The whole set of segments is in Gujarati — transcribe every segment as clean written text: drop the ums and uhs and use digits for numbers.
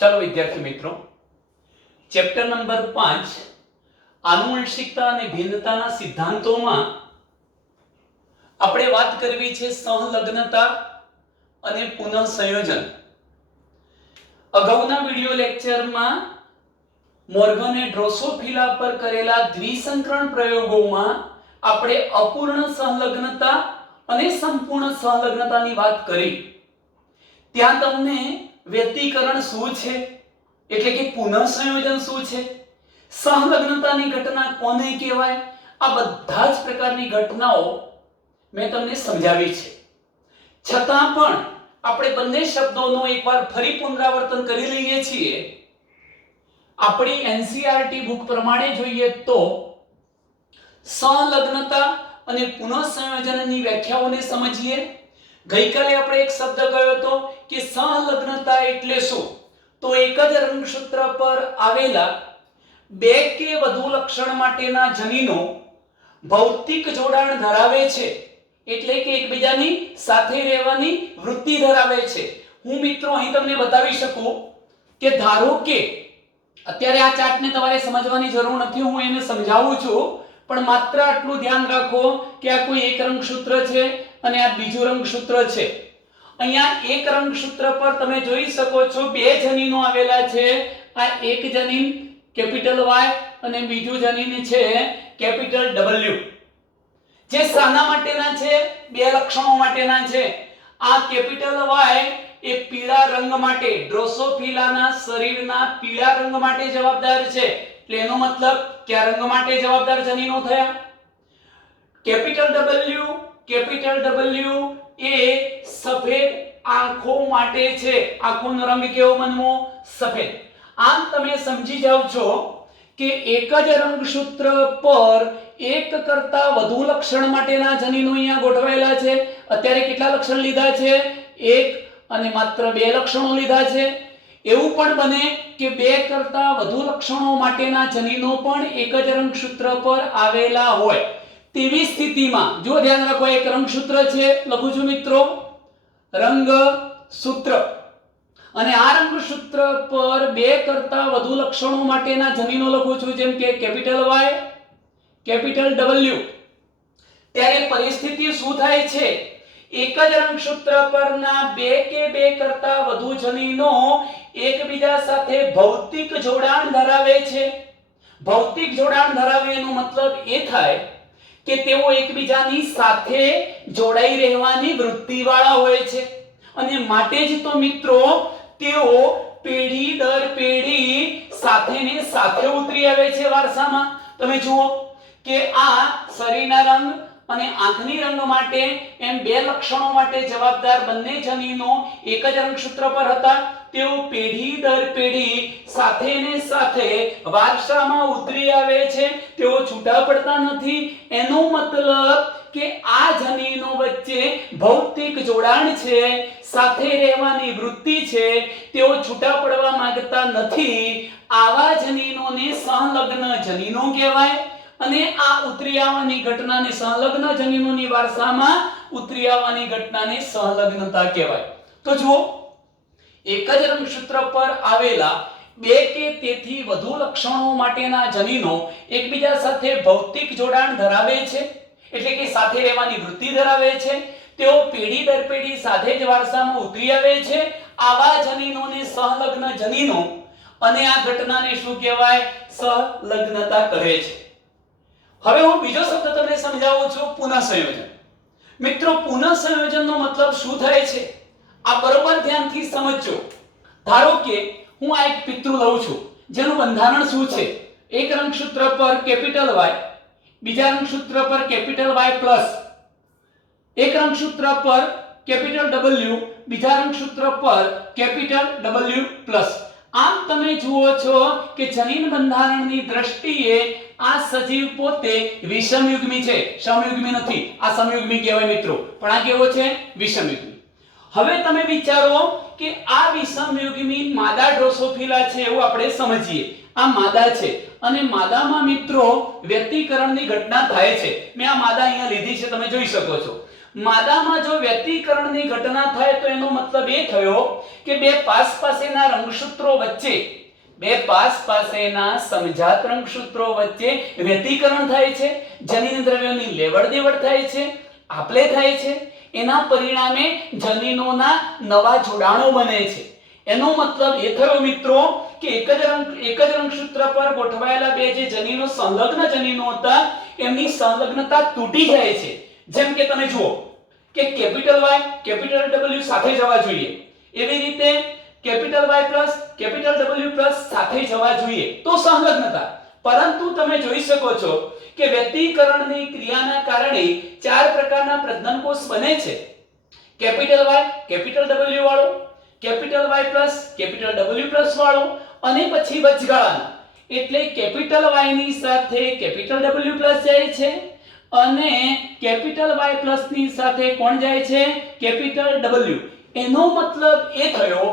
ચાલો વિદ્યાર્થી મિત્રો, ચેપ્ટર નંબર 5 આનુવંશિકતા અને ભિન્નતાના સિદ્ધાંતોમાં આપણે વાત કરવી છે સહલગ્નતા અને પુનઃસંયોજન. અગાઉના વિડિયો લેક્ચરમાં મોર્ગને ડ્રોસોફિલા પર કરેલા દ્વિસંકરણ પ્રયોગોમાં આપણે અપૂર્ણ સહલગ્નતા અને સંપૂર્ણ સહલગ્નતાની વાત કરી. ત્યાં તમને વ્યતિકરણ શું છે એટલે કે પુનઃસંયોજન શું છે, સહલગ્નતાની ઘટના કોને કહેવાય, આ બધા જ પ્રકારની ઘટનાઓ મેં તમને સમજાવી છે. છતાં પણ આપણે બંને શબ્દોનો એકવાર ફરી પુનરાવર્તન કરી લઈએ છીએ. આપણી એનસીઈઆરટી બુક પ્રમાણે જોઈએ તો સહલગ્નતા અને પુનઃસંયોજનની વ્યાખ્યાઓને સમજીએ. ગઈકાલે આપણે એક શબ્દ કયો હતો કે સહલગ્નતા એટલે શું, તો એક જ રંગસૂત્ર પર આવેલા બે કે વધુ લક્ષણ માટેના જનીનો ભૌતિક જોડાણ ધરાવે છે, એટલે કે એકબીજાની સાથે રહેવાની વૃત્તિ ધરાવે છે. હું મિત્રો અહીં તમને બતાવી શકું કે ધારો કે અત્યારે આ ચાર્ટને તમારે સમજવાની જરૂર નથી, હું એને સમજાવું છું, પણ માત્ર આટલું ધ્યાન રાખો કે આ કોઈ એક રંગસૂત્ર છે અને આ બીજું રંગસૂત્ર છે. અહીંયા એક રંગસૂત્ર પર તમે જોઈ શકો છો બે જનીનો આવેલા છે. આ એક જનીન કેપિટલ Y અને બીજું જનીન છે કેપિટલ W, જે શાના માટેના છે, બે લક્ષણો માટેના છે. આ કેપિટલ Y એ પીળા રંગ માટે, ડ્રોસોફિલાના શરીરના પીળા રંગ માટે જવાબદાર છે. એટલે એનો મતલબ કે આ રંગ માટે જવાબદાર જનીનો થયા. કેપિટલ W એ સફેદ આંખો માટે છે. આંખોનો રંગ કેવો બનવો? સફેદ. આમ તમે સમજી જાવ છો કે એક જ રંગસૂત્ર પર એક કરતા વધુ લક્ષણ માટેના જનીનો અહીંયા ગોઠવાયેલા છે. અત્યારે કેટલા લક્ષણ લીધા છે? એક અને માત્ર બે લક્ષણો લીધા છે. એવું પણ બને કે બે કરતા વધુ લક્ષણો માટેના જનીનો પણ એક જ રંગસૂત્ર પર આવેલા હોય. તેવી સ્થિતિમાં જો ધ્યાન રાખો, એક રંગસૂત્ર છે, લખું છું મિત્રો રંગસૂત્ર, અને આ રંગસૂત્ર પર બે કરતા વધુ લક્ષણો માટેના જનીનો લખું છું, જેમ કે કેપિટલ Y, કેપિટલ W. ત્યારે પરિસ્થિતિ શું થાય છે? એક જ રંગસૂત્ર પરના બે કે બે કરતા વધુ જનીનો એકબીજા સાથે ભૌતિક જોડાણ ધરાવે છે. ભૌતિક જોડાણ ધરાવે એનો મતલબ એ થાય કે તેઓ એકબીજાની સાથે જોડાઈ રહેવાની વૃત્તિવાળા હોય છે, અને માટે જ તો મિત્રો તેઓ પેઢી દર પેઢી સાથે ને સાથે ઉતરી આવે છે વારસામાં. તમે જુઓ કે આ શરીરના રંગ અને આંખની રંગ માટે એમ બે લક્ષણો માટે જવાબદાર બંને જનીનો એક જ રંગસૂત્ર પર હતા. તેઓ પેઢી દર પેઢી સાથે ને સાથે વારસામાં ઉતરી આવે છે, તેઓ છૂટા પડતા નથી. એનો મતલબ કે આ જનીનો વચ્ચે ભૌતિક જોડાણ છે, સાથે રહેવાની વૃત્તિ છે, તેઓ છૂટા પડવા માંગતા નથી. આવા જનીનોને સહલગ્ન જનીનો કહેવાય, અને આ ઉતરી આવવાની ઘટનાને સહલગ્ન જનીનોની વારસામાં ઉતરી આવવાની ઘટનાને સહલગ્નતા કહેવાય. તો જુઓ, એક જ રંગસૂત્ર પર આવેલા બે કે તેથી વધુ લક્ષણો માટેના જનીનો એકબીજા સાથે ભૌતિક જોડાણ ધરાવે છે, એટલે કે સાથે રહેવાની વૃત્તિ ધરાવે છે. તેઓ પેઢી દર પેઢી સાથે જ વારસામાં ઉતરી આવે છે. આવા જનીનોને સહલગ્ન જનીનો, અને આ ઘટનાને શું કહેવાય? સહલગ્નતા કહે છે. હવે હું બીજો શબ્દ તમને સમજાવું છું, પુનઃસંયોજન. મિત્રો, પુનઃસંયોજનનો મતલબ શું થાય છે આ બરોબર ધ્યાનથી સમજજો. ધારો કે હું આ એક પિતૃ લઉં છું, જેનું બંધારણ શું છે? એક રંગસૂત્ર પર કેપિટલ Y, બીજા રંગસૂત્ર પર કેપિટલ Y પ્લસ, એક રંગસૂત્ર પર કેપિટલ W, બીજા રંગસૂત્ર પર કેપિટલ W પ્લસ. આમ તમે જુઓ છો કે જનીન બંધારણની દ્રષ્ટિએ આ સજીવ પોતે વિષમયુગ્મી છે, સમયુગ્મી નથી. આ સમયુગ્મી કહેવાય મિત્રો, પણ આ કેવો છે? વિષમયુગ્મી. હવે તમે વિચારો કે આ વિષમયુગ્મી માદા ડ્રોસોફિલા છે એવું આપણે સમજીએ. આ માદા છે, અને માદામાં મિત્રો વ્યતિકરણની ઘટના થાય છે. મેં આ માદા અહીંયા લીધી છે, તમે જોઈ શકો છો. માદામાં જો વ્યતિકરણની ઘટના થાય તો એનો મતલબ એ થયો કે બે પાસેના રંગસૂત્રો વચ્ચે સમજાત રંગસૂત્રો વચ્ચે વ્યતિકરણ થાય છે, જનીન દ્રવ્યોની લેવડ દેવડ થાય છે, આપલે થાય છે, એના પરિણામે જનીનોના નવા જોડાણો બને છે. એનો મતલબ એ થયો મિત્રો કે એક જ રંગસૂત્ર પર ગોઠવાયેલા બે જે જનીનો સંલગ્ન જનીનો હતા એમની સંલગ્નતા તૂટી જાય છે. જેમ કે તમે જુઓ કે કેપિટલ Y કેપિટલ W સાથે જવા જોઈએ, એવી રીતે capital Y plus capital W plus સાથે જવા જોઈએ તો સંલગ્નતા. પરંતુ તમે જોઈ શકો છો કે વ્યતિકરણની ક્રિયાના કારણે ચાર પ્રકારના પ્રજનનકોષ બને છે. કેપિટલ Y કેપિટલ W વાળો, capital Y plus capital W plus વાળો અને પછી વચગાળાનો. એટલે કેપિટલ Y ની સાથે કેપિટલ W પ્લસ જાય છે અને કેપિટલ Y પ્લસ ની સાથે કોણ જાય છે? Capital W. એનો મતલબ એ થયો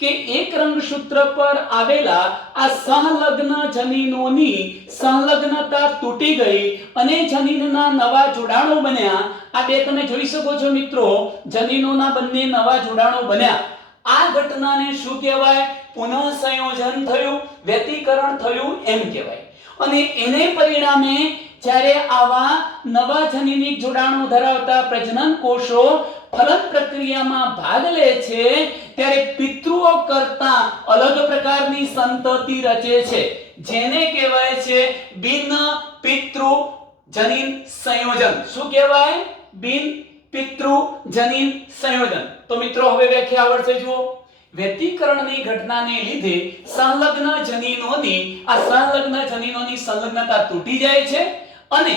કે એક રંગસૂત્ર પર આવેલા આ સંલગ્ન જનીનોની સંલગ્નતા તૂટી ગઈ અને જનીનના નવા જોડાણો બન્યા. આ બે તમે જોઈ શકો છો મિત્રો, જનીનોના બંને નવા જોડાણો બન્યા. આ ઘટનાને શું કહેવાય? પુનઃસંયોજન થયું, વ્યતિકરણ થયું એમ કહેવાય. અને એને પરિણામે જ્યારે આવા નવા જનીનિક જોડાણો ધરાવતા પ્રજનન કોષો ફલન પ્રક્રિયામાં ભાગ લે છે ત્યારે પિતૃઓ કરતા અલગ પ્રકારની સંતતિ રચે છે, જેને કહેવાય છે બિન પિતૃ જનીન સંયોજન. શું કહેવાય? બિન પિતૃ જનીન સંયોજન. તો મિત્રો હવે વ્યાખ્યા આવડશે. જુઓ, વ્યતિકરણની ઘટનાને લીધે સંલગ્ન જનીનોની સંલગ્નતા તૂટી જાય છે અને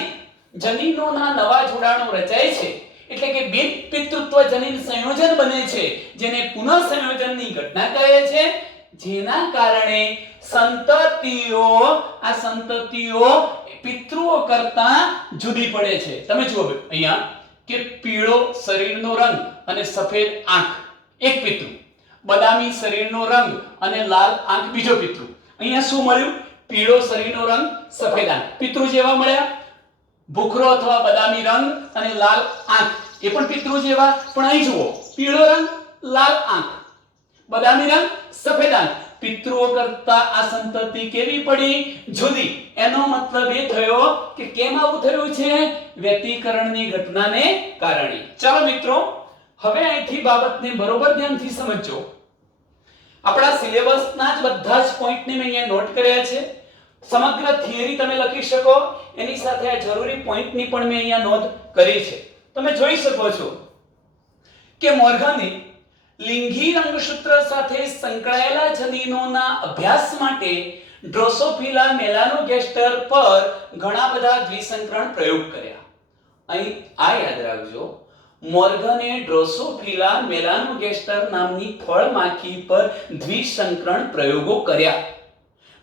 જનીનોના નવા જોડાણો રચાય છે, એટલે કે બિન પિતૃત્વ જનીન સંયોજન બને છે, જેને પુનઃસંયોજનની ઘટના કહે છે. જેના કારણે સંતતિઓ પિતૃઓ કરતા જુદી પડે છે. તમે જુઓ અહીંયા કે પીળો શરીરનો રંગ અને સફેદ આંખ એક પિતૃ, બદામી શરીરનો રંગ અને લાલ આંખ બીજો પિતૃ. અહીંયા શું મળ્યું? પીળો શરીરનો રંગ, સફેદ આંખ, પિતૃ જેવા મળ્યા. ભૂખરો અથવા બદામી રંગ અને લાલ આંખ એ પણ પિતૃ જેવા. પણ અહીં જુઓ, પીળો રંગ, લાલ આંખ, બદામી રંગ, સફેદ આંખ, પિતૃઓ કરતા આ સંતતિ કેવી પડી? જુદી. એનો મતલબ એ થયો કે કેમ આવું થયું છે? વ્યતિકરણની ઘટનાને કારણે. ચાલો મિત્રો, હવે અહીંથી બાબતને બરોબર ધ્યાનથી સમજજો. આપણા સિલેબસના જ બધા જ પોઈન્ટને મેં અહીંયા નોટ કર્યા છે. સમગ્ર થિયરી તમે લખી શકો, એની સાથે આ જરૂરી પોઈન્ટની પણ મેં અહીંયા નોંધ કરી છે. તમે જોઈ શકો છો કે મોર્ગને લિંગી રંગસૂત્ર સાથે સંકળાયેલા જનીનોના અભ્યાસ માટે ડ્રોસોફિલા મેલાનોગેસ્ટર પર ઘણા બધા દ્વિસંકરણ પ્રયોગ કર્યા. અહીં આ યાદ રાખજો, મોર્ગને ડ્રોસોફિલા મેલાનોગેસ્ટર નામની ફળમાખી પર દ્વિસંકરણ પ્રયોગો કર્યા.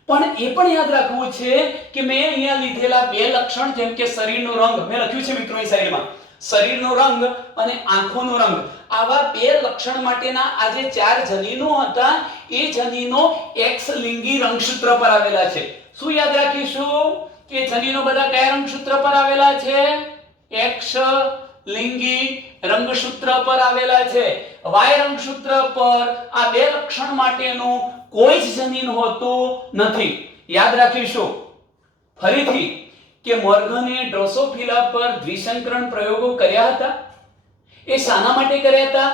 પણ એ પણ યાદ રાખવું છે કે મેં અહીંયા લીધેલા બે લક્ષણ, જેમ કે શરીરનો રંગ, મેં લખ્યું છે મિત્રો અહીં સાઈડમાં, શરીરનો રંગ અને આંખોનો રંગ, આવા બે લક્ષણ માટેના આ જે ચાર જનીનો હતા એ જનીનો એક્સ લિંગી રંગસૂત્ર પર આવેલા છે. શું યાદ રાખીશું કે જનીનો બધા કયા રંગસૂત્ર પર આવેલા છે? એક્સ લિંગી રંગસૂત્ર પર આવેલા છે. વાય રંગસૂત્ર પર આ બે લક્ષણ માટેનું કોઈ જ જનીન હોતું નથી. યાદ રાખીશું ફરીથી કે મોર્ગને ડ્રોસોફિલા પર દ્વિસંકરણ પ્રયોગો કર્યા હતા. એ શાના માટે કર્યા હતા?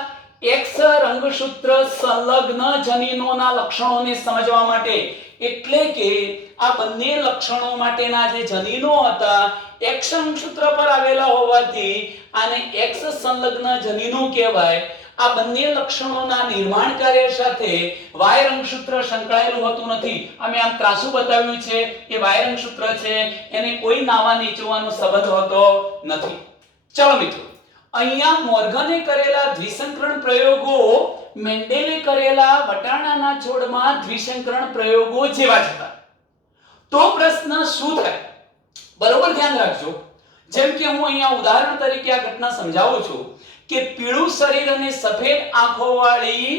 એક્સ રંગસૂત્ર સંલગ્ન જનીનોના લક્ષણોને સમજવા માટે. એટલે કે આ બંને લક્ષણો માટેના જે જનીનો હતા એક્સ રંગસૂત્ર પર આવેલા હોવાથી આને એક્સ સંલગ્ન જનીનો કહેવાય. આ બંને લક્ષણોના નિર્માણ કાર્ય સાથે વાય રંગસૂત્ર સંકળાયેલું હોતું નથી. અમે આમ ત્રાસુ બતાવ્યું છે એ વાય રંગસૂત્ર છે, એને કોઈ નાવા નીચવાનો સંબંધ હોતો નથી. ચાલો મિત્રો, અહીંયા મોર્ગને કરેલા દ્વિસંકરણ પ્રયોગો મેન્ડેલે કરેલા વટાણાના છોડમાં દ્વિસંકરણ પ્રયોગો જેવા જ હતા. તો પ્રશ્ન શું થાય? બરોબર ધ્યાન રાખજો. જેમ કે હું અહીંયા ઉદાહરણ તરીકે આ ઘટના સમજાવું છું કે પીળું શરીર અને સફેદ આંખો વાળી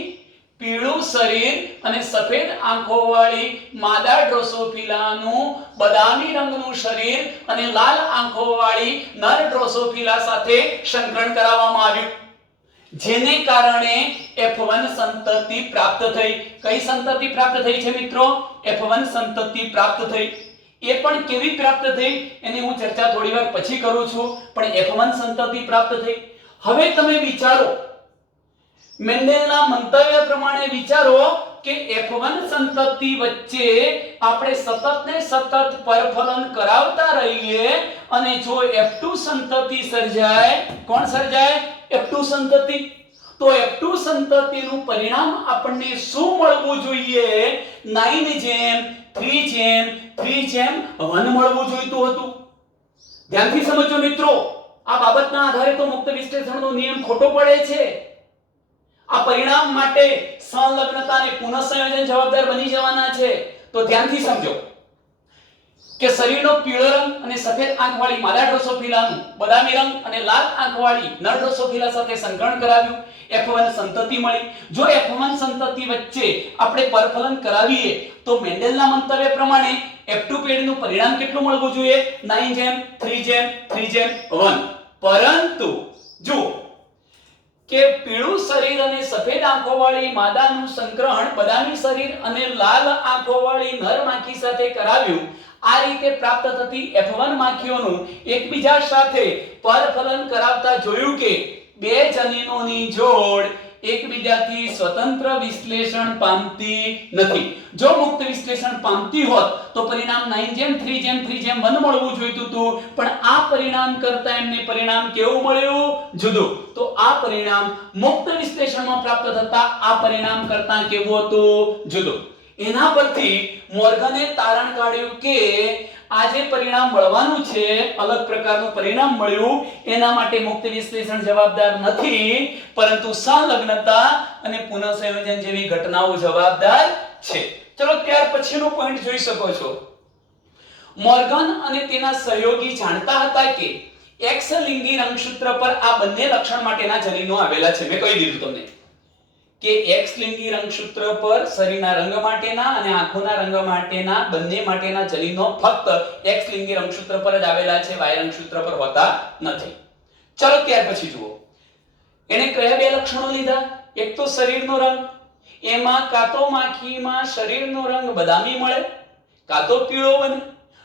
પીળું શરીર અને સફેદ આંખોવાળી માદા ડ્રોસોફિલાનું બદામી રંગનું શરીર અને લાલ આંખોવાળી નર ડ્રોસોફિલા સાથે સંકરણ કરાવવામાં આવ્યું, જેને કારણે F1 સંતતિ પ્રાપ્ત થઈ. કઈ સંતતિ પ્રાપ્ત થઈ છે મિત્રો? F1 સંતતિ પ્રાપ્ત થઈ. એ પણ કેવી પ્રાપ્ત થઈ એની હું ચર્ચા થોડીવાર પછી કરું છું, પણ F1 સંતતિ પ્રાપ્ત થઈ. હવે તમે વિચારો, મેન્ડેલના મંતવ્ય પ્રમાણે વિચારો કે F1 સંતતિ વચ્ચે આપણે સતત ને સતત પરફલન કરાવતા રહીએ અને જો F2 સંતતિ સર્જાય, કોણ સર્જાય? F2 સંતતિ. તો F2 સંતતિનું પરિણામ આપણને શું મળવું જોઈએ? 9:3:3:1 મળવું જોઈતું હતું. ધ્યાનથી સમજો મિત્રો, આ બાબતના આધારે તો મુક્ત વિશ્લેષણનો નિયમ ખોટો પડે છે. આ પરિણામ માટે સંલગ્નતા અને પુનઃસંયોજન જવાબદાર બની જવાના છે. તો ધ્યાનથી સમજો કે શરીરનો પીળો રંગ અને સફેદ આંખવાળી માદા ડ્રોસોફિલાનું બદામી રંગ અને લાલ આંખવાળી નર ડ્રોસોફિલા સાથે સંકરણ કરાવ્યું, F1 સંતતિ મળી. જો F1 સંતતિ વચ્ચે આપણે પરફલન કરાવીએ તો મેન્ડેલના મંતવ્ય પ્રમાણે F2 પેઢીનું પરિણામ કેટલું મળવું જોઈએ? 9:3:3:1. પરંતુ જો કે પીળું શરીર અને સફેદ આંખોવાળી માદાનું સંકરણ બદામી શરીર અને લાલ આંખોવાળી નર માખી સાથે કરાવ્યું, આ રીતે પ્રાપ્ત થતી F1 માખીઓનું એકબીજા સાથે પરફલન કરાવતા જોયું કે બે જનીનોની જોડ એકબીજાથી સ્વતંત્ર વિશ્લેષણ પામતી નથી. જો મુક્ત વિશ્લેષણ પામતી હોત તો પરિણામ 9:3:3:1 મળવું જોઈતું હતું, પણ આ પરિણામ કરતા એમને પરિણામ કેવું મળ્યું? જુદું. તો આ પરિણામ મુક્ત વિશ્લેષણમાં પ્રાપ્ત થતા આ પરિણામ કરતા કેવું હતું? જુદું. એના પરથી મોર્ગને તારણ કાઢ્યું કે આ જે પરિણામ મળવાનું છે, અલગ પ્રકારનું પરિણામ મળ્યું, એના માટે મુક્ત વિશ્લેષણ જવાબદાર નથી, પરંતુ સંલગ્નતા અને પુનઃસંયોજન જેવી ઘટનાઓ જવાબદાર છે. ચલો ત્યાર પછીનો પોઈન્ટ જોઈ શકો છો. મોર્ગન અને તેના સહયોગી જાણતા હતા કે X લિંગી રંગસૂત્ર પર આ બંને લક્ષણ માટેના જનીનો આવેલા છે. મેં કહી દીધું તમને કે X લિંગી રંગસૂત્ર પર શરીરના રંગ માટેના અને આંખોના રંગ માટેના બંને માટેના જનીનો ફક્ત X લિંગી રંગસૂત્ર પર જ આવેલા છે, Y રંગસૂત્ર પર હોતા નથી. ચલો ત્યાર પછી જુઓ, એને કયા બે લક્ષણો લીધા? એક તો શરીરનો રંગ, એમાં કાં તો માખીમાં શરીરનો રંગ બદામી મળે કાં તો પીળો બને.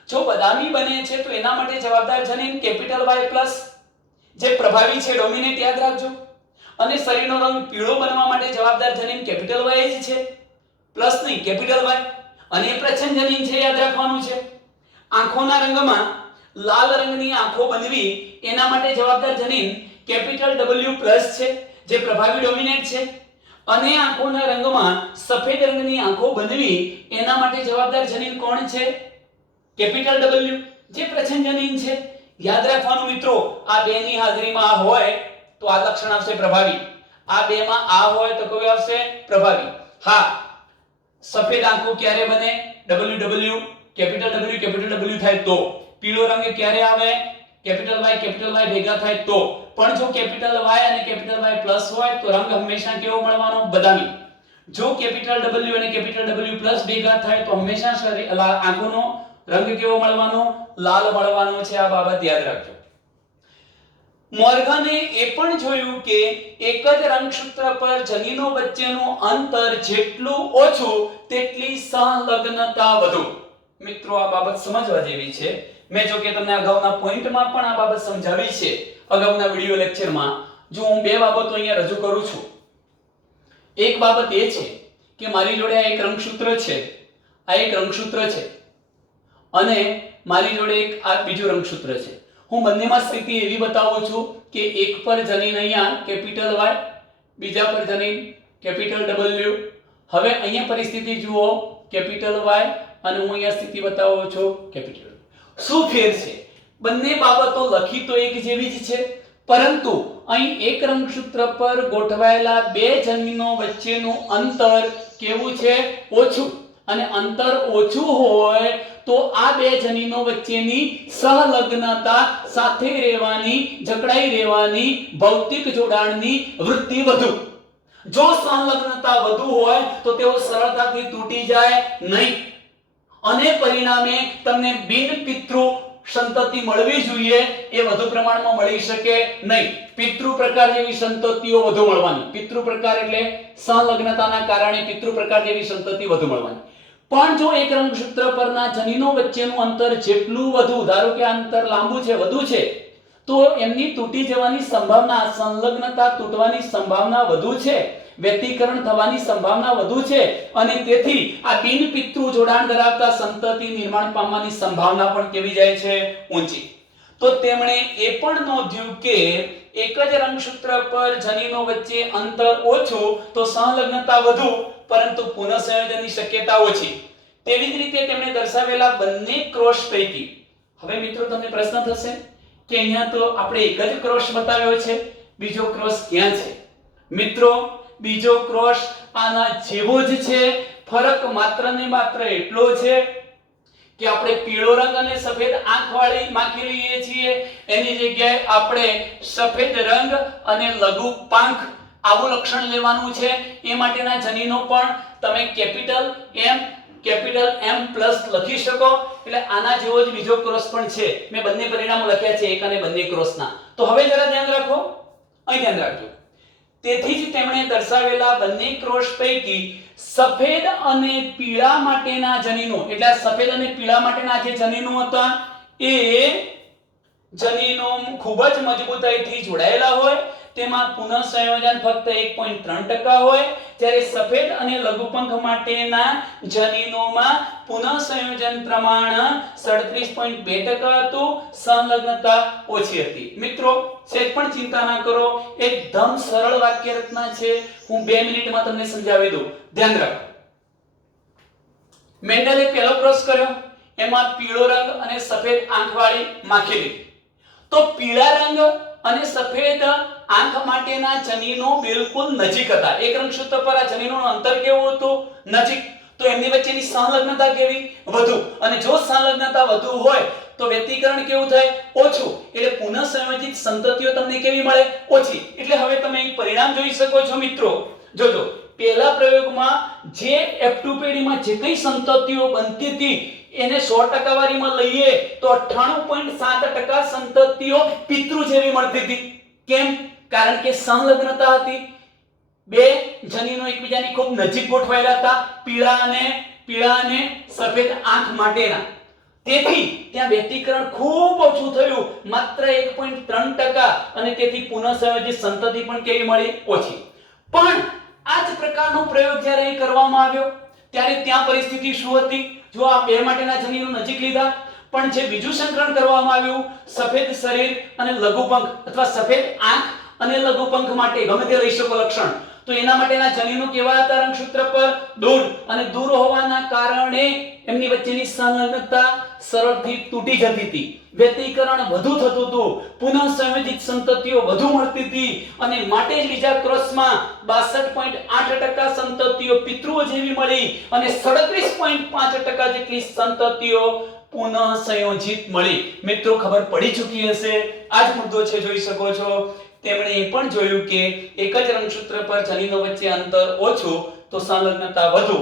જો બદામી બને છે તો એના માટે જવાબદાર જનીન Y+, જે પ્રભાવી છે, ડોમિનેટ યાદ રાખજો. અને શરીરનો રંગ પીળો બનવા માટે જવાબદાર જનીન Y જ છે, પ્લસ નહીં, Y. અને એ પ્રચ્છન્ન જનીન છે, યાદ રાખવાનું છે. આંખોના રંગમાં લાલ રંગની આંખો બનવી એના માટે જવાબદાર જનીન W+ છે, જે પ્રભાવી ડોમિનેટ છે. અને આંખોના રંગમાં સફેદ રંગની આંખો બનવી એના માટે જવાબદાર જનીન કોણ છે? W, જે પ્રચ્છન્ન જનીન છે. યાદ રાખવાનું મિત્રો, આ બેની હાજરીમાં આ હોય તો આ લક્ષણ આવશે પ્રભાવી, આ બેમાં આ હોય તો કયું આવશે? પ્રભાવી. હા, સફેદ આંખો ક્યારે બને? W, W થાય તો. પીળો રંગ ક્યારે આવે? Y ભેગા થાય તો. પણ જો Y અને Y+ હોય તો રંગ હંમેશા કેવો મળવાનો? બદામી. જો W અને W+ ભેગા થાય તો હંમેશા આંખોનો રંગ કેવો મળવાનો? લાલ મળવાનો છે. આ બાબત યાદ રાખજો. મોર્ગને એ પણ જોયું કે એક જ રંગસૂત્ર પર જનીનો વચ્ચેનું અંતર જેટલું ઓછું તેટલી સંલગ્નતા વધુ. મિત્રો આ બાબત સમજવા જેવી છે. મેં જો કે તમને અગાઉના પોઈન્ટમાં પણ આ બાબત સમજાવી છે, અગાઉના વિડિયો લેક્ચરમાં. જો હું બે બાબતો અહીંયા રજૂ કરું છું. એક બાબત એ છે કે મારી જોડે આ એક રંગસૂત્ર છે, આ એક રંગસૂત્ર છે, અને મારી જોડે એક આ બીજું રંગસૂત્ર છે. હું બંનેમાં સ્થિતિ એવી બતાવું છું કે એક પર જનીન અહીંયા Y, બીજા પર જનીન W. હવે અહીંયા પરિસ્થિતિ જુઓ, Y, અને હું અહીંયા સ્થિતિ બતાવું છું W. શું ફેર છે? બંને બાબતો લખી તો એક જેવી જ છે, પરંતુ અહીં એક રંગસૂત્ર પર ગોઠવાયેલા બે જનીનો વચ્ચેનું અંતર કેવું છે? ઓછું. અને અંતર ઓછું હોય તો આ બે જનીનો વચ્ચેની સહલગ્નતા, સાથે રહેવાની, જકડાઈ રહેવાની, ભૌતિક જોડાણની વૃત્તિ વધુ. જો સંલગ્નતા વધુ હોય તો તેઓ સરળતાથી તૂટી જાય નહીં અને પરિણામે તમને બિન પિતૃ સંતતિ મળવી જોઈએ એ વધુ પ્રમાણમાં મળી શકે નહીં. પિતૃ પ્રકાર જેવી સંતતિઓ વધુ મળવાની. પિતૃ પ્રકાર એટલે સંલગ્નતાના કારણે પિતૃ પ્રકાર જેવી સંતતિ વધુ મળવાની. પણ જો એક રંગસૂત્ર પરના જનીનો વચ્ચેનું અંતર જેટલું વધુ, ધારો કે અંતર લાંબુ છે, વધુ છે, તો એમની તૂટી જવાની સંભાવના, સંલગ્નતા તૂટવાની સંભાવના વધુ છે, વ્યતિકરણ થવાની સંભાવના વધુ છે અને તેથી આ બિન પિતૃ જોડાણ ધરાવતા સંતતિ નિર્માણ પામવાની સંભાવના પણ કેવી જાય છે? ઊંચી. તો તેમણે એ પણ નોંધ્યું કે એક જ રંગસૂત્ર પર જનીનો વચ્ચે અંતર ઓછું તો સંલગ્નતા વધુ પરંતુ પુનઃસંયોજનની શક્યતા ઓછી. તેવી જ રીતે તેમણે દર્શાવેલા બંને ક્રોસ પૈકી, હવે મિત્રો તમને પ્રશ્ન થશે કે અહીંયા તો આપણે એક જ ક્રોસ બતાવ્યો છે, બીજો ક્રોસ ક્યાં છે? મિત્રો બીજો ક્રોસ આના જેવો જ છે, ફરક માત્ર ને માત્ર એટલો છે કે આપણે પીળો રંગ અને સફેદ આંખવાળી માખી લઈએ છીએ, એની જગ્યાએ આપણે સફેદ રંગ અને લઘુ પાંખ આવું લક્ષણ લેવાનું છે. એ માટેના જનીનો પણ તમે કેપિટલ M પ્લસ લખી શકો. એટલે આના જેવો જ બીજો ક્રોસ પણ છે. મેં બંને પરિણામો લખ્યા છે, એક અને બંને ક્રોસના. તો હવે જરા ધ્યાન રાખો, અહીં ધ્યાન રાખજો. તેથી જ તેમણે દર્શાવેલા બંને ક્રોસ પૈકી સફેદ અને પીળા માટેના જનીનો, એટલે આ સફેદ અને પીળા માટેના જે જનીનો હતા એ જનીનો ખૂબ જ મજબૂતાઈથી જોડાયેલા હોય, તેમાં પુનઃસંયોજન ફક્ત 1.3% હોય, જ્યારે સફેદ અને લઘુપંખ માટેના જનીનોમાં પુનઃસંયોજન પ્રમાણ 37.2% હતું, સંલગ્નતા ઓછી હતી. મિત્રો સેજ પણ ચિંતા ના કરો, એકદમ સરળ વાક્ય રચના છે, હું 2 મિનિટમાં તમને સમજાવી દઉં. ધ્યાન રાખો. મેન્ડલે પહેલો ક્રોસ કર્યો, એમાં પીળો રંગ અને સફેદ આંખવાળી માખી લીધી. તો પીળા રંગ અને સફેદ આંખ માટેના જનીનો બિલકુલ નજીક હતા. એક રંગસૂત્ર પર આ જનીનોનું અંતર કેવું હતું? નજીક. તો એમની વચ્ચેની સંલગ્નતા કેવી? વધુ. અને જો સંલગ્નતા વધુ હોય તો વ્યતિકરણ કેવું થાય? ઓછું. એટલે પુનઃસંયોજિત સંતતિઓ તમને કેવી મળે? ઓછી. એટલે હવે તમે એક પરિણામ જોઈ શકો છો મિત્રો. જોજો, પહેલા પ્રયોગમાં જે F2 પેઢીમાં જે કઈ સંતતિઓ બનતી હતી એને 100% વારીમાં લઈએ તો 98.7% સંતતિઓ પિતૃ જેવી મળતી હતી. કેમ? કારણ કે સંલગ્નતા હતી. બે જનીનો એકબીજાની ખૂબ નજીક ગોઠવાયેલા હતા, પીળા અને સફેદ આંખ માટેના. તેથી ત્યાં વ્યતિકરણ ખૂબ ઓછું થયું, માત્ર 1.3%, અને તેથી પુનઃસંયોજિત સંતતિ પણ કેવી મળી? ઓછી. પણ આ જ પ્રકારનો પ્રયોગ જ્યારે કરવામાં આવ્યો ત્યારે ત્યાં પરિસ્થિતિ શું હતી? જો આ બે માટેના જનીનો નજીક લીધા, પણ જે બીજું સંકરણ કરવામાં આવ્યું સફેદ શરીર અને લઘુપંખ અથવા સફેદ આંખ અને લઘુપંખ માટે ગમે તે લઈ શકો લક્ષણ, તો એના માટેના જનીનો કેવા હતા? રંગસૂત્ર પર દૂર, અને દૂર હોવાના કારણે એમની વચ્ચેની સંલગ્નતા સરળથી તૂટી જતી હતી, વ્યતિકરણ વધુ થતું હતું, પુનઃસંયોજિત સંતતિઓ વધુ મળતી હતી, અને માટે જ બીજા ક્રોસમાં 62.8% સંતતિઓ પિતૃઓ જેવી મળી અને 37.5% જેટલી સંતતિઓ પુનઃસંયોજિત મળી. મિત્રો ખબર પડી ચૂકી હશે, આ જ મુદ્દો છે, જોઈ શકો છો. તેમણે એ પણ જોયું કે એક જ રંગસૂત્ર પર જનીનો વચ્ચે અંતર ઓછું તો સંલગ્નતા વધુ,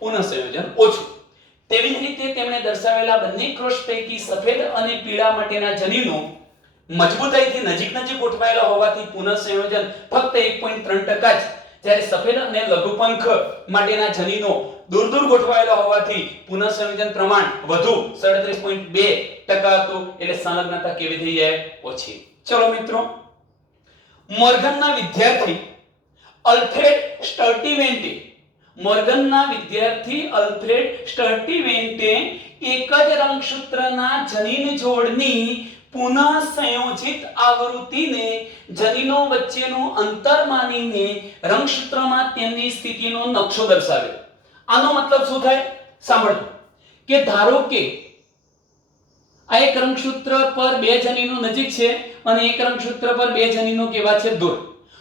પુનઃસંયોજન ઓછું. તેવી જ રીતે તેમણે દર્શાવેલા બંને ક્રોસ પૈકી સફેદ અને પીળા માટેના જનીનો મજબૂતાઈથી નજીક ગોઠવાયેલા હોવાથી પુનઃસંયોજન ફક્ત 1.3% જ, જ્યારે સફેદ અને લઘુપંખ માટેના જનીનો દૂર ગોઠવાયેલા હોવાથી પુનઃસંયોજન પ્રમાણ વધુ 37.2% હતું. એટલે સંલગ્નતા કેવી થઈ જાય? ઓછી. ચલો મિત્રો, મોર્ગનના વિદ્યાર્થી અલ્ફ્રેડ સ્ટર્ટીવેન્ટે એક જ રંગસૂત્રના જનીન જોડની પુનઃસંયોજિત આવૃત્તિને જનીનો વચ્ચેનું અંતર માનીને રંગસૂત્રમાં તેમની સ્થિતિનો નકશો દર્શાવ્યો. આનો મતલબ શું થાય? સાંભળો કે ધારો કે આ એક રંગસૂત્ર પર બે જનીનો નજીક છે અને એક રંગસૂત્ર પર બે જનીનો કેવા છે? દૂર.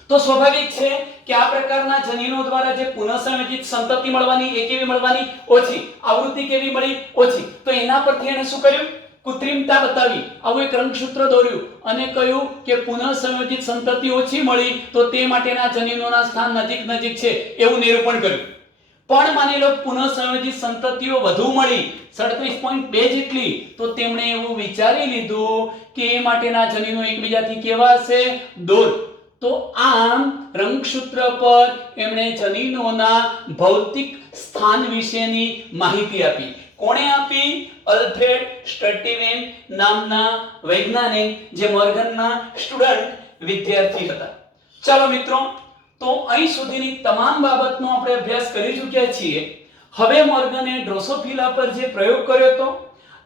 તો સ્વાભાવિક છે કે આ પ્રકારના જનીનો દ્વારા જે પુનઃસંયોજિત સંતતિ મળવાની એ કેવી મળવાની? ઓછી. આવૃત્તિ કેવી મળી? ઓછી. તો એના પરથી એને શું કર્યું? કૃત્રિમતા બતાવી, આવું એક રંગસૂત્ર દોર્યું અને કહ્યું કે પુનઃસંયોજિત સંતતિ ઓછી મળી તો તે માટેના જનીનોના સ્થાન નજીક નજીક છે એવું નિરૂપણ કર્યું. પણ માની લો પુનઃસંયોજિત સંતતિઓ વધુ મળી 37.2 જેટલી, તો તેમણે એવું વિચારી લીધું કે એ માટેના જનીનો એકબીજાથી કેવા હશે? દૂર. તો આમ રંગસૂત્ર પર એમણે જનીનોના ભૌતિક સ્થાન વિશેની માહિતી આપી. કોણે આપી? અલ્ફ્રેડ સ્ટર્ટીવેન નામના વૈજ્ઞાનિક, જે મોર્ગનના સ્ટુડન્ટ વિદ્યાર્થી હતા. ચાલો મિત્રો, તો અહીં સુધીની તમામ બાબતનો આપણે અભ્યાસ કરી ચૂક્યા છીએ. હવે મોર્ગને ડ્રોસોફિલા પર જે પ્રયોગ કર્યો હતો,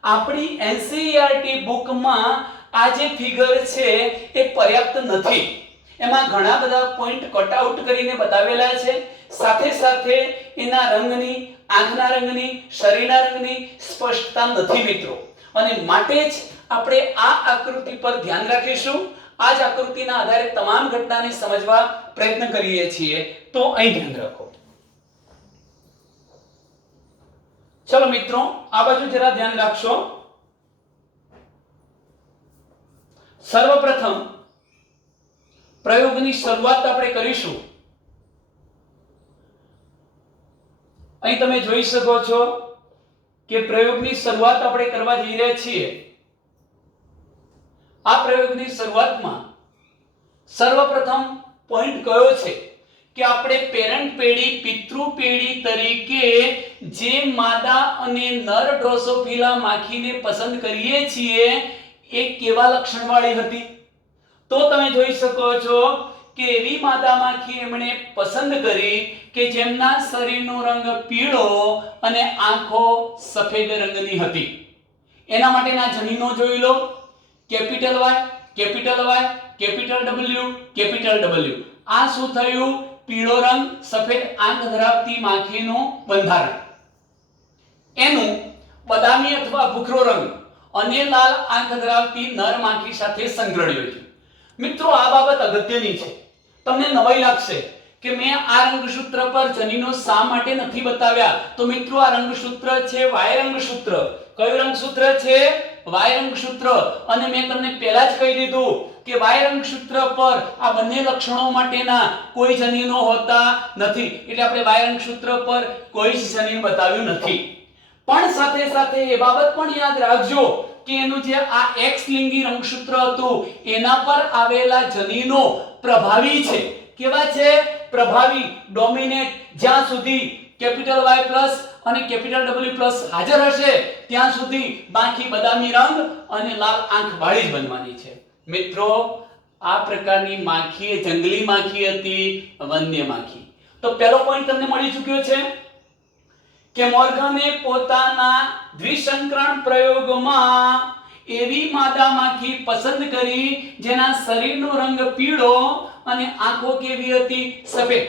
આપણી એનસીઈઆરટી બુકમાં આ જે ફિગર છે એ પર્યાપ્ત નથી. એમાં ઘણા બધા પોઈન્ટ કટ આઉટ કરીને બતાવેલા છે. સાથે સાથે એના રંગની, આંખના રંગની, શરીરના રંગની સ્પષ્ટતા નથી મિત્રો, અને માટે જ આપણે આ આકૃતિ પર ધ્યાન રાખીશું. આ જ આકૃતિના આધારે તમામ ઘટનાને સમજવા પ્રયત્ન કરીએ છીએ. તો અહીં ધ્યાન રાખો. ચલો મિત્રો, આ બાજુ જરા ધ્યાન રાખશો. સર્વપ્રથમ પ્રયોગની શરૂઆત આપણે કરીશું. અહીં તમે જોઈ શકો છો કે પ્રયોગની શરૂઆત આપણે કરવા જઈ રહ્યા છીએ. આ પ્રયોગની શરૂઆતમાં સર્વપ્રથમ પોઈન્ટ કયો છે કે આપણે પેરેન્ટ પેઢી, પિતૃ પેઢી તરીકે જે માદા અને નર ડ્રોસોફિલા માખીને પસંદ કરીએ છીએ એ કેવા લક્ષણવાળી હતી? તો તમે જોઈ શકો છો કે એવી માદા માખી એમણે પસંદ કરી કે જેમના શરીરનો રંગ પીળો અને આંખો સફેદ રંગની હતી. એના માટેના જનીનો જોઈ લો. Capital Y, capital Y, capital W, capital W. આ શું થયું? પીળો રંગ, સફેદ આંખ ધરાવતી માખીનું બંધારણ. એનું બદામી અથવા ભૂખરો રંગ અને લાલ આંખ ધરાવતી નર માખી સાથે સંકળાયું છે. મિત્રો, આ બાબત અગત્યની છે. તમને નવાઈ લાગશે કે મેં આ રંગસૂત્ર પર જનીનો શા માટે નથી બતાવ્યા. તો મિત્રો, આ રંગસૂત્ર છે વાય રંગસૂત્ર. કયું રંગસૂત્ર છે? વાય રંગસૂત્ર. અને મેં તમને પહેલા જ કહી દીધું કે વાય રંગસૂત્ર પર આ બંને લક્ષણો માટેના કોઈ જનીનો હોતા નથી, એટલે આપણે વાય રંગસૂત્ર પર કોઈ જ જનીન બતાવ્યું નથી. પણ સાથે સાથે એ બાબત પણ યાદ રાખજો કે એનું જે આ એક્સ લિંગી રંગસૂત્ર હતું એના પર આવેલા જનીનો પ્રભાવી છે. કેવા છે? પ્રભાવી, ડોમિનેટ. જ્યાં સુધી કેપિટલ વાય પ્લસ અને કેપિટલ ડબલ્યુ પ્લસ હાજર હશે ત્યાં સુધી બાકી બદામી રંગ અને લાલ આંખ વાળી જ બનવાની છે. મિત્રો, આ પ્રકારની માખી એ જંગલી માખી હતી, વન્ય માખી. તો પહેલો પોઈન્ટ તમને મળી ચૂક્યો છે કે મોર્ગને પોતાના દ્વિસંકરણ પ્રયોગમાં એવી માદા માખી પસંદ કરી જેના શરીરનો રંગ પીળો અને આંખો કેવી હતી? સફેદ.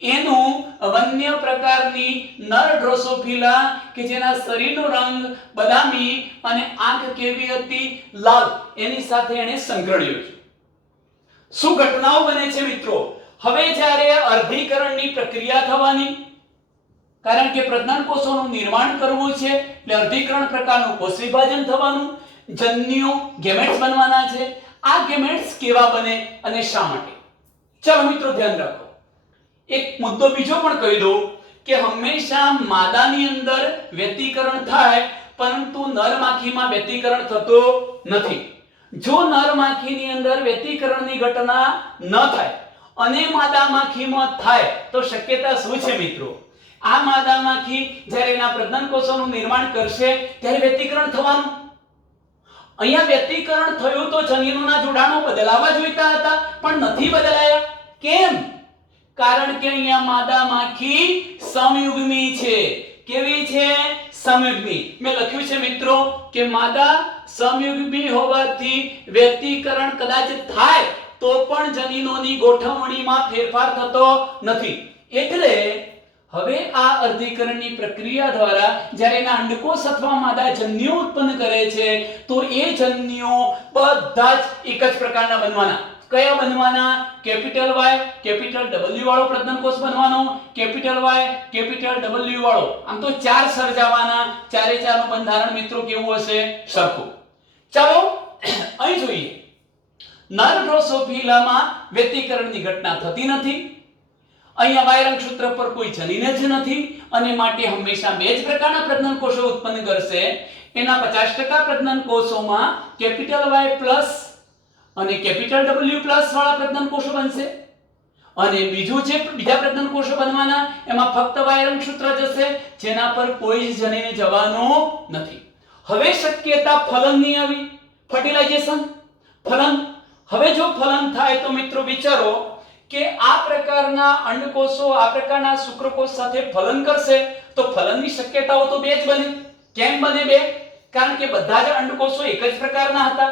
એનું વન્ય પ્રકારની નર ડ્રોસોફિલા કે જેના શરીરનો રંગ બદામી અને આંખ કેવી હતી? લાલ. એની સાથે એને સંકળાયું છે. શું ઘટનાઓ બને છે મિત્રો? હવે જ્યારે અર્ધીકરણની પ્રક્રિયા થવાની, કારણ કે પ્રજનન કોષોનું નિર્માણ કરવું છે એટલે અર્ધીકરણ પ્રકારનું કોષ વિભાજન થવાનું, જન્યુઓ ગેમેટ્સ બનવાના છે. આ ગેમેટ્સ કેવા બને અને શા માટે? ચાલો મિત્રો, ધ્યાન રાખો. એક મુદ્દો બીજો પણ કહી દઉં કે હંમેશા માદાની અંદર વ્યતિકરણ થાય પરંતુ નર માખીમાં વ્યતિકરણ થતું નથી. જો નર માખીની અંદર વ્યતિકરણની ઘટના ન થાય અને માદા માખીમાં થાય તો શક્યતા શું છે મિત્રો? આ માદા માખી જ્યારે એના પ્રજનન કોષોનું નિર્માણ કરશે ત્યારે વ્યતિકરણ થવાનું. અહીંયા વ્યતિકરણ થયું તો જનીનોના જોડાણો બદલાવા જોઈતા હતા પણ નથી બદલાયા. કેમ? કારણ કે અહીંયા માદા માખી સમયુગ્મી છે. કેવી છે? સમયુગ્મી. મેં લખ્યું છે મિત્રો કે માદા સમયુગ્મી હોવાથી વ્યતિકરણ કદાચ થાય તો પણ જનીનોની ગોઠવણીમાં ફેરફાર થતો નથી. એટલે હવે આ અર્ધીકરણની પ્રક્રિયા દ્વારા જ્યારે એના અંડકોષ અથવા માદા જન્યુઓ ઉત્પન્ન કરે છે તો એ જન્યુઓ બધા જ એક જ પ્રકારના બનવાના. કયા બનવાના? કેપિટલ વાય, કેપિટલ ડબલ્યુ વાળો પ્રજનન કોષ બનવાનો, કેપિટલ વાય, કેપિટલ ડબલ્યુ વાળો. આમ તો ચાર સર્જાવાના. ચારે ચારનું બંધારણ મિત્રો કેવું હશે? સરખું. ચાલો અહીં જોઈએ. નર ડ્રોસોફિલામાં વ્યતિકરણની ઘટના થતી નથી. અહીંયા વાય રંગસૂત્ર પર કોઈ જનીન જ નથી અને માટે હંમેશા બે જ પ્રકારના પ્રજનન કોષો ઉત્પન્ન કરશે. એના 50% પ્રજનન કોષોમાં કેપિટલ Y પ્લસ અને કેપિટલ W પ્લસ વાળા પ્રજનન કોષો બનશે અને બીજું જે બીજા પ્રજનન કોષો બનવાના એમાં ફક્ત Y રંગસૂત્ર જશે જેના પર કોઈ જ જનીન જવાનું નથી. હવે શક્યતા ફલનની આવી, ફર્ટિલાઇઝેશન, ફલન. હવે જો ફલન થાય તો મિત્રો વિચારો કે આ પ્રકારના અંડકોષો આ પ્રકારના શુક્રકોષ સાથે ફલન કરશે તો ફલનની શક્યતાઓ તો બે જ બને. કેમ બને બે? કારણ કે બધા જ અંડકોષો એક જ પ્રકારના હતા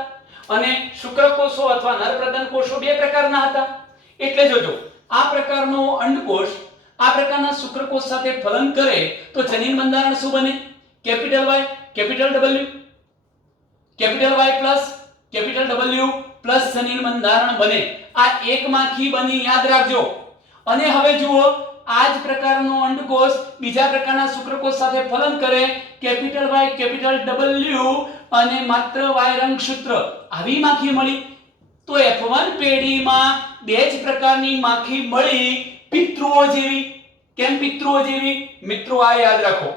અને શુક્રકોષો અથવા નર પ્રજનન કોષો બે પ્રકારના હતા. એટલે જોજો આ પ્રકારનો અંડકોષ આ પ્રકારના શુક્રકોષ સાથે ફલન કરે તો જનીન બંધારણ શું બને? Capital Y capital W capital Y plus capital W plus જનીન બંધારણ બને. આ એક માખી બની, યાદ રાખજો. અને હવે જુઓ આ જ પ્રકારનો અંડકોષ બીજા પ્રકારના શુક્રકોષ સાથે ફલન કરે, કેપિટલ Y કેપિટલ W અને માત્ર Y રંગસૂત્ર, આવી માખી મળી. તો F1 પેઢીમાં બે જ પ્રકારની માખી મળી, પિતૃઓ જેવી. કેમ પિતૃઓ જેવી? મિત્રો આ યાદ રાખો.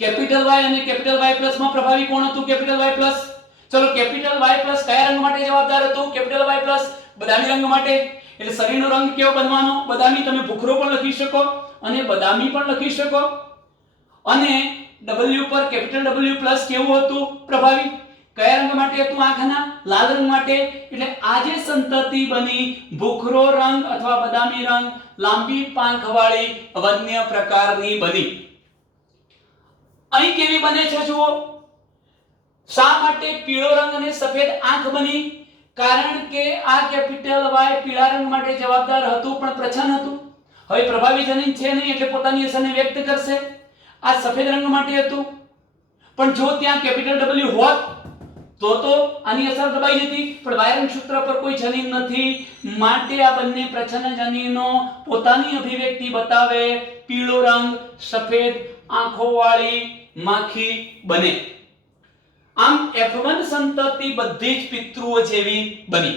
કેપિટલ Y અને કેપિટલ Y પ્લસ માં પ્રભાવી કોણ હતું? Capital Y plus. ચલો કેપિટલ Y પ્લસ કયા રંગ માટે જવાબદાર હતું? કેપિટલ Y પ્લસ બદામી રંગ માટે. એટલે શરીરનો રંગ કેવો બનવાનો? બદામી. તમે ભૂખરો પણ લખી શકો અને બદામી પણ લખી શકો. અને W પર કેપિટલ W પ્લસ કેવું હતું? પ્રભાવી. કયા રંગ માટે હતું? આંખના લાલ રંગ માટે. એટલે આ જે સંતતિ બની ભૂખરો રંગ અથવા બદામી રંગ, લાંબી પાંખવાળી વન્ય પ્રકારની બની. અહીં કેવી બને છે જુઓ. શા માટે પીળો રંગ અને સફેદ આંખ બની? કારણ કે આ કેપિટલ Y પીળા રંગ માટે જવાબદાર હતું પણ પ્રચ્છન્ન હતું. હવે પ્રભાવી જનીન છે નહીં એટલે પોતાની અસરને વ્યક્ત કરશે. આ સફેદ રંગ માટે હતું પણ જો ત્યાં કેપિટલ W હોત તો આની અસર દબાઈ જતી. પણ Y રંગસૂત્ર પર કોઈ જનીન નથી માટે આ બંને પ્રચ્છન્ન જનીનો પોતાની અભિવ્યક્તિ બતાવે, પીળો રંગ સફેદ આંખોવાળી માખી બને. આમ F1 સંતતિ બધી જ પિતૃઓ જેવી બની.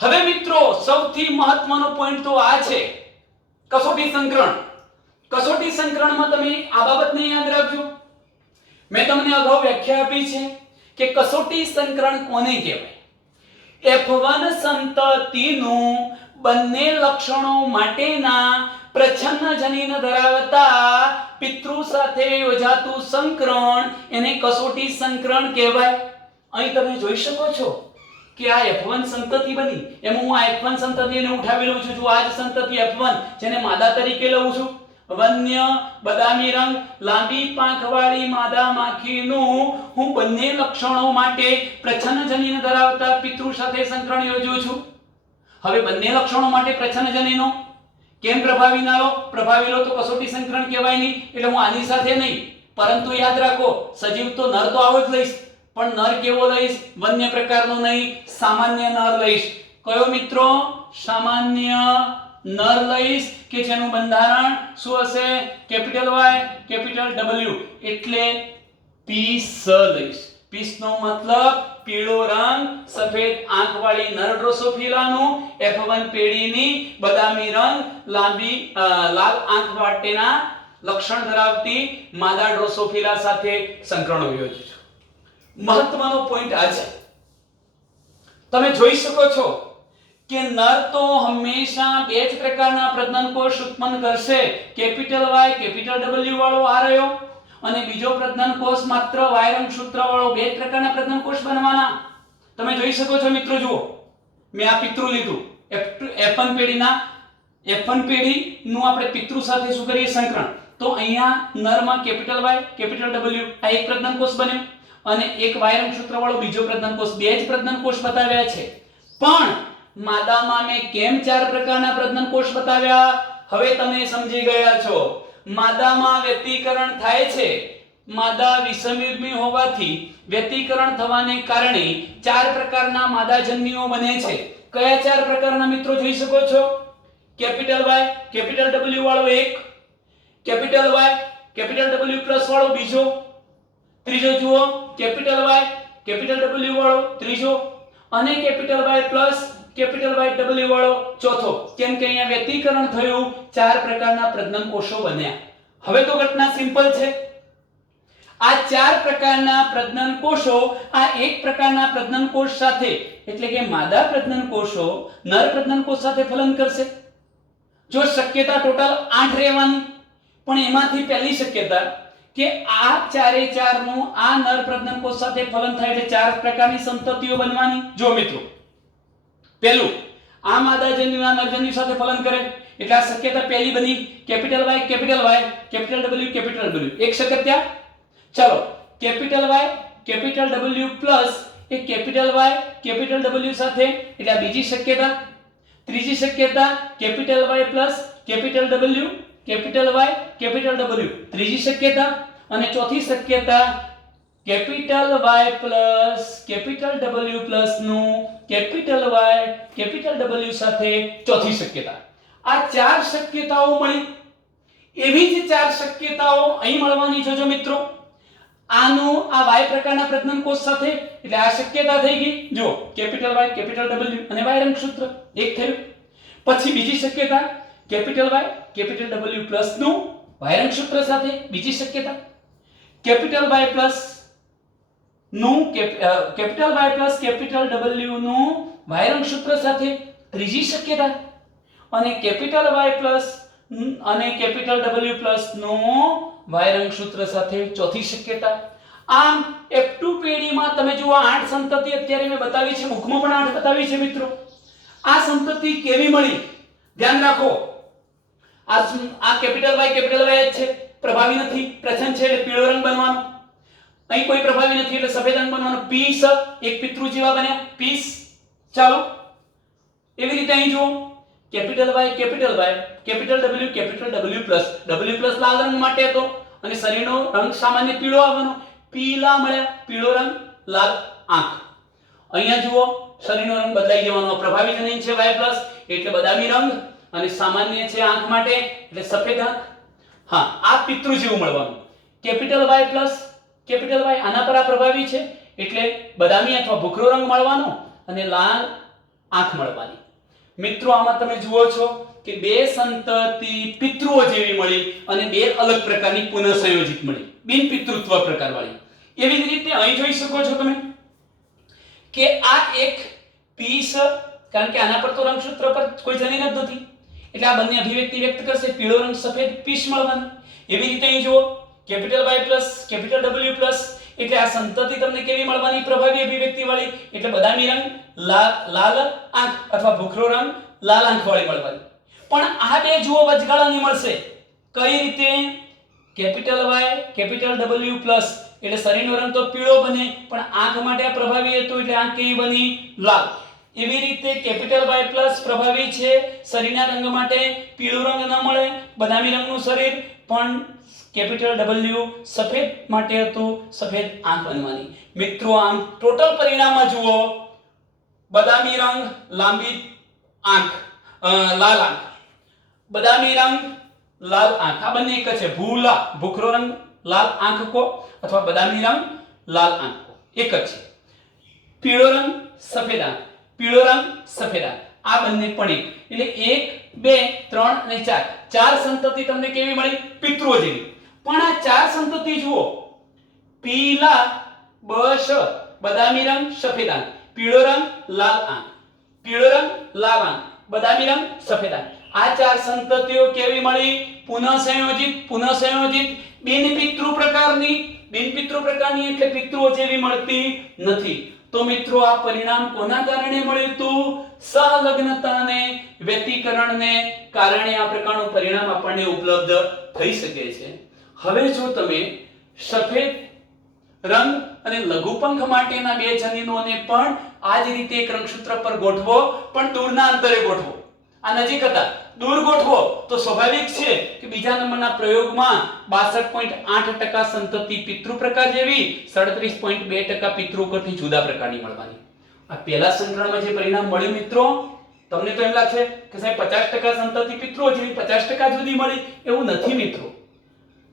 હવે મિત્રો સૌથી મહત્વનો પોઈન્ટ તો આ છે, કસોટી સંકરણ. કસોટી સંકરણમાં તમે આ બાબતને યાદ રાખજો. મેં તમને અગાઉ વ્યાખ્યા આપી છે કે કસોટી સંકરણ કોને કહેવાય? F1 સંતતિનું બંને લક્ષણો માટેના પ્રચ્છન્ન જનીન ધરાવતા પિતૃ સાથે યોજાતું સંકરણ એને કસોટી સંકરણ કહેવાય. અહીં તમે જોઈ શકો છો કે આ F1 સંતતિ બની. એમાં હું આ F1 સંતતિને ઉઠાવી લઉં છું. જો આ જ સંતતિ F1 જેને માદા તરીકે લઉં છું, વન્ય બદામી રંગ લાંબી પાંખવાળી માદા માખીનું હું બંને લક્ષણો માટે પ્રચ્છન્ન જનીન ધરાવતા પિતૃ સાથે સંકરણ યોજું છું. હવે બંને લક્ષણો માટે પ્રચ્છન્ન જનીનો કેમ પ્રભાવી ના લો? પ્રભાવી લો તો કસોટી સંકરણ કહેવાય નહીં. એટલે હું આની સાથે નહીં, પરંતુ યાદ રાખો સજીવ તો નર તો આવો જ લઈશ, પણ નર કેવો લઈશ? વન્ય પ્રકારનો નહીં, સામાન્ય નર લઈશ. કયો મિત્રો? સામાન્ય નર લઈશ કે જેનું બંધારણ શું હશે? Capital Y capital W. એટલે પીસ લઈશ. પીસનો મતલબ પીળો રંગ સફેદ આંખવાળી નર ડ્રોસોફિલાનું F1 પેઢીની બદામી રંગ લાંબી લાલ આંખ માટેના લક્ષણ ધરાવતી માદા ડ્રોસોફિલા સાથે સંકરણ યોજ્યું છે. મહત્વનો પોઈન્ટ આ છે. તમે જોઈ શકો છો કે નર તો હંમેશા બે જ પ્રકારના પ્રજનન કોષ ઉત્પન્ન કરશે. કેપિટલ Y કેપિટલ W વાળો આ રહ્યો અને બીજો પ્રજનન કોષ માત્ર Y રંગસૂત્ર વાળો બે જ પ્રકારના પ્રજનન કોષ બનવાના. તમે જોઈ શકો છો મિત્રો. જુઓ મેં આ પિતૃ લીધું F1 પેઢીના. F1 પેઢીનું આપણે પિતૃ સાથે શું કરીએ? સંકરણ. તો અહીંયા નરમાં કેપિટલ Y કેપિટલ W આ એક પ્રજનન કોષ બન્યો અને એક Y રંગસૂત્ર વાળો બીજો પ્રજનન કોષ. બે જ પ્રજનન કોષ બતાવ્યા છે. પણ માદામાં મેં કેમ ચાર પ્રકારના પ્રજનન કોષ બતાવ્યા? હવે તમે સમજી ગયા છો. માદામાં વ્યતિકરણ થાય છે. માદા વિષમયુગ્મી હોવાથી વ્યતિકરણ થવાને કારણે ચાર પ્રકારના માદાજન્યુઓ બને છે. કયા ચાર પ્રકારના મિત્રો જોઈ શકો છો? કેપિટલ Y કેપિટલ W વાળો એક, capital Y capital W plus વાળો બીજો, ત્રીજો જુઓ કેપિટલ Y કેપિટલ W વાળો ત્રીજો અને capital Y plus capital Y W વાળો ચોથો. કેમ કે અહીંયા વ્યતિકરણ થયું, 4 પ્રકારના પ્રજનન કોષો બન્યા. હવે તો ઘટના સિમ્પલ છે. આ 4 પ્રકારના પ્રજનન કોષો આ એક પ્રકારના પ્રજનન કોષ સાથે એટલે કે માદા પ્રજનન કોષો નર પ્રજનન કોષ સાથે ફલન કરશે. જો શક્યતા ટોટલ 8 રહેવાની, પણ એમાંથી પહેલી શક્યતા કે આ 4 એ 4 નું આ નર પ્રજનન કોષ સાથે ફલન થાય એટલે 4 પ્રકારની સંતતિઓ બનવાની. જો મિત્રો પહેલું આ માદા જન્યુ આ નર જન્યુ સાથે ફલન કરે એટલે આ શક્યતા પહેલી બની, capital Y capital Y capital W capital W. એક શક્યતા. ચલો capital Y capital W plus એ કેપિટલ Y કેપિટલ W સાથે એટલે આ બીજી શક્યતા. ત્રીજી શક્યતા capital Y plus capital W capital Y capital W ત્રીજી શક્યતા. અને ચોથી શક્યતા capital Y plus capital W plus નું કેપિટલ Y કેપિટલ W સાથે ચોથી શક્યતા. આ 4 શક્યતાઓ મળી. એવી જ 4 શક્યતાઓ અહીં મળવાની છે. જો મિત્રો આનું આ Y પ્રકારના પ્રજનન કોષ સાથે એટલે આ શક્યતા થઈ ગઈ. જો કેપિટલ Y કેપિટલ W અને Y રંગસૂત્ર એક થયું. પછી બીજી શક્યતા capital Y capital W plus નું Y રંગસૂત્ર સાથે બીજી શક્યતા. કેપિટલ Y પ્લસ નું capital Y plus capital W નું Y રંગસૂત્ર સાથે ત્રીજી શક્યતા. અને કેપિટલ Y પ્લસ અને કેપિટલ W પ્લસ નું Y રંગસૂત્ર સાથે ચોથી શક્યતા. આમ F2 પેઢીમાં તમે જુઓ 8 સંતતિ અત્યારે મેં બતાવી છે, બુકમાં પણ 8 બતાવી છે મિત્રો. આ સંતતિ કેવી મળી ધ્યાન રાખો. આ કેપિટલ Y કેપિટલ Y છે, પ્રભાવી નથી, પ્રછન છે એટલે પીળો રંગ બનવાનો. અહીં કોઈ પ્રભાવી નથી એટલે સફેદ રંગ બનવાનો. પીસ એક પિતૃ જેવા બન્યા પીસ. ચાલો એવી રીતે અહીં જુઓ capital Y capital Y capital W capital W plus W plus લાલ રંગ માટે હતો અને શરીરનો રંગ સામાન્ય પીળો આવવાનો. પીલા મળ્યા, પીળો રંગ, લાલ આંખ. અહીંયા જુઓ શરીરનો રંગ બદલાઈ જવાનો. પ્રભાવી જનીન છે Y પ્લસ એટલે બદામી રંગ અને સામાન્ય છે આંખ માટે એટલે સફેદ આંખ. હા, આ પિતૃ જેવું મળવાનું. Capital Y plus capital Y આના પર આ પ્રભાવી છે એટલે બદામી અથવા ભૂખરો રંગ મળવાનો અને લાલ આંખ મળવાની. મિત્રો આમાં તમે જુઓ છો કે બે સંતતિ પિતૃઓ જેવી મળી અને બે અલગ પ્રકારની પુનઃસંયોજિત મળી, બિન પિતૃત્વ પ્રકારવાળી. એવી જ રીતે અહીં જોઈ શકો છો તમે કે આ એક પીસ, કારણ કે આના પર તો રંગસૂત્ર પર કોઈ જનીન જ નથી એટલે આ બંને અભિવ્યક્તિ વ્યક્ત કરશે. પીળો રંગ સફેદ પીસ મળવાનું. એવી રીતે અહીં જુઓ capital Y plus capital W plus એટલે આ સંતતિ તમને કેવી મળવાની? પ્રભાવી અભિવ્યક્તિ વાળી એટલે બદામી રંગ, લાલ આંખ અથવા ભૂખરો રંગ, લાલ આંખ વાળી મળવાની. પણ આ બે જુઓ વચગાળાની મળશે. કઈ રીતે? Capital Y capital W plus એટલે શરીરનો રંગ તો પીળો બને પણ આંખ માટે આ પ્રભાવી હતું એટલે આંખ કેવી બની? લાલ. એવી રીતે કેપિટલ Y પ્લસ પ્રભાવી છે, શરીરના રંગ માટે પીળો રંગ ન મળે, બદામી રંગનું શરીર, પણ કેપિટલ W સફેદ માટે હતું, સફેદ આંખ બનવાની. મિત્રો આમ ટોટલ પરિણામમાં જુઓ બદામી રંગ, લાંબી આંખ, લાલ આંખ, બદામી રંગ, લાલ આંખ. આ બંને એક છે. ભૂખરો રંગ, લાલ આંખ કો અથવા બદામી રંગ, લાલ આંખ કો એક જ છે. પીળો રંગ, સફેદ આંખ, પીળો રંગ, સફેદ આંખ, આ બંને પણ એક. એટલે 1 2 3 અને 4 ચાર સંતતિ તમને કેવી મળી? પિતૃઓ જેવી. પણ આ ચાર સંતતિ જુઓ પીલા, બશ, બદામી રંગ, સફેદ આંખ, પીળો રંગ, લાલ આંખ, પીળો રંગ, લાલ આંખ, બદામી રંગ, સફેદ આંખ. આ ચાર સંતતિઓ કેવી મળી? પુનઃસંયોજિત બિન પિતૃ પ્રકારની એટલે પિતૃઓ જેવી મળતી નથી. તો મિત્રો આ પરિણામ કોના કારણે મળ્યું હતું? સહલગ્નતાને, વ્યતિકરણને કારણે આ પ્રકારનું પરિણામ આપણને ઉપલબ્ધ થઈ શકે છે. હવે જો તમે સફેદ રંગ અને લઘુપંખ માટેના બે જનીનોને પણ આ જ રીતે એક રંગસૂત્ર પર ગોઠવો, પણ દૂરના અંતરે ગોઠવો. આ નજીક હતા, દૂર ગોઠવો તો સ્વાભાવિક છે કે બીજા નંબરના પ્રયોગમાં 62.8% સંતતિ પિતૃ પ્રકાર જેવી, 37.2% પિતૃ કરતી જુદા પ્રકારની મળવાની. આ પહેલા સંકલનમાં જે પરિણામ મળ્યું મિત્રો, તમને તો એમ લાગશે કે સાહેબ 50% સંતતિ પિતૃઓ જેવી 50% જુદી મળી. એવું નથી મિત્રો.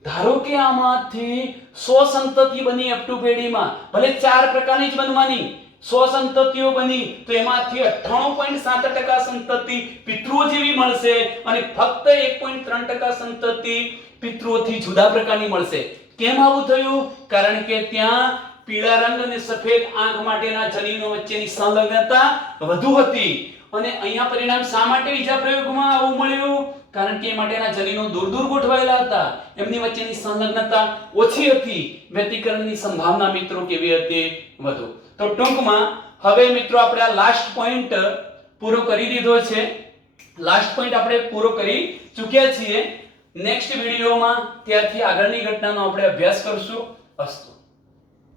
ધારો કે આમાંથી 100 સંતતિ બની અપ ટુ પેઢીમાં, ભલે 4 પ્રકારની જ બનવાની, 100 સંતતિઓ બની તો એમાંથી 98.7% સંતતિ પિતૃઓ જેવી મળશે અને ફક્ત 1.3% સંતતિ પિતૃઓથી જુદા પ્રકારની મળશે. કેમ આવું થયું? કારણ કે ત્યાં પીળા રંગ અને સફેદ આંખ માટેના જનીનો વચ્ચેની સંલગ્નતા વધુ હતી અને અહીંયા પરિણામ શા માટે બીજા પ્રયોગમાં આવું મળ્યું? કારણ કે એ માટેના જનીનો દૂર દૂર ગોઠવાયેલા હતા, એમની વચ્ચેની સંલગ્નતા ઓછી હતી, વ્યતિકરણની સંભાવના મિત્રો કેવી હતી? વધુ. તો ટૂંકમાં હવે મિત્રો આપણે આ લાસ્ટ પોઈન્ટ પૂરો કરી દીધો છે. લાસ્ટ પોઈન્ટ આપણે પૂરો કરી ચૂક્યા છીએ. નેક્સ્ટ વિડિયોમાં ત્યારથી આગળની ઘટનાનો આપણે અભ્યાસ કરશું. અસ્તુ.